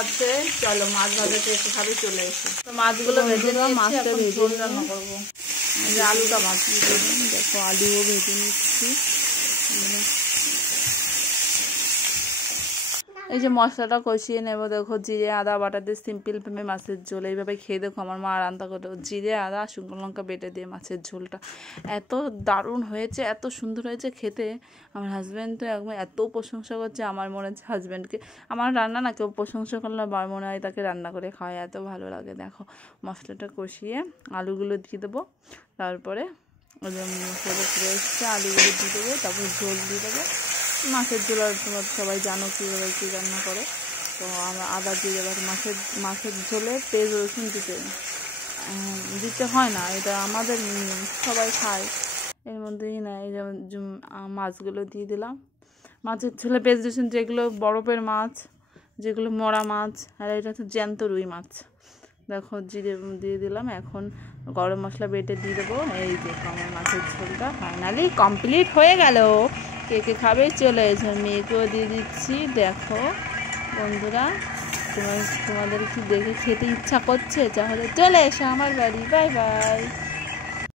আছে, চলো মাছ ভাজাতে একটু খাবে চলে এসে। তো মাছগুলো ভেজে মাছটা ভেজে রান্না করবো। আলুটা মাছি দেখো, আলুও ভেজে নিচ্ছি। এই যে মশলাটা কষিয়ে নেবো, দেখো জিরে আদা বাটা দিয়ে সিম্পলভাবে মাছের ঝোল। এইভাবে খেয়ে দেখো আমার মা রান্না করে, জিরে আদা শুকনো লঙ্কা বেটে দিয়ে মাছের ঝোলটা এত দারুণ হয়েছে, এত সুন্দর হয়েছে খেতে। আমার হাজব্যান্ড তো একদম এত প্রশংসা করছে, আমার মনে হচ্ছে হাজব্যান্ডকে আমার রান্না না কেউ প্রশংসা করলে আমার মনে হয় তাকে রান্না করে খাওয়ায়, এত ভালো লাগে। দেখো মশলাটা কষিয়ে আলুগুলো দিয়ে দেবো, তারপরে মশলাটা ফিরে এসছে, আলুগুলো দিয়ে দেবো, তারপর ঝোল দিয়ে দেবো। মাছের ঝোল আর তোমার সবাই জানো কীভাবে কী রান্না করে। তো আমরা আদা দিয়ে দেবো। মাছের ঝোলে পেঁয়াজ রসুন দিতে হয় না, এটা আমাদের সবাই খায়, এর মধ্যেই না। এই যেমন মাছগুলো দিয়ে দিলাম। মাছের ঝোলে পেঁয়াজ রসুন, যেগুলো বরফের মাছ, যেগুলো মরা মাছ, আর এটা হচ্ছে জ্যান্ত রুই মাছ। দেখো জিরে দিয়ে দিলাম, এখন গরম মশলা বেটে দিয়ে দেবো। এই যে আমার মাছের ঝোলটা ফাইনালি কমপ্লিট হয়ে গেল। কে কে খাবে চলে এসে, মেয়েকেও দিয়ে দিচ্ছি। দেখো বন্ধুরা, তোমাদের কি দেখে খেতে ইচ্ছা করছে? তাহলে চলে এসো আমার বাড়ি। Bye bye.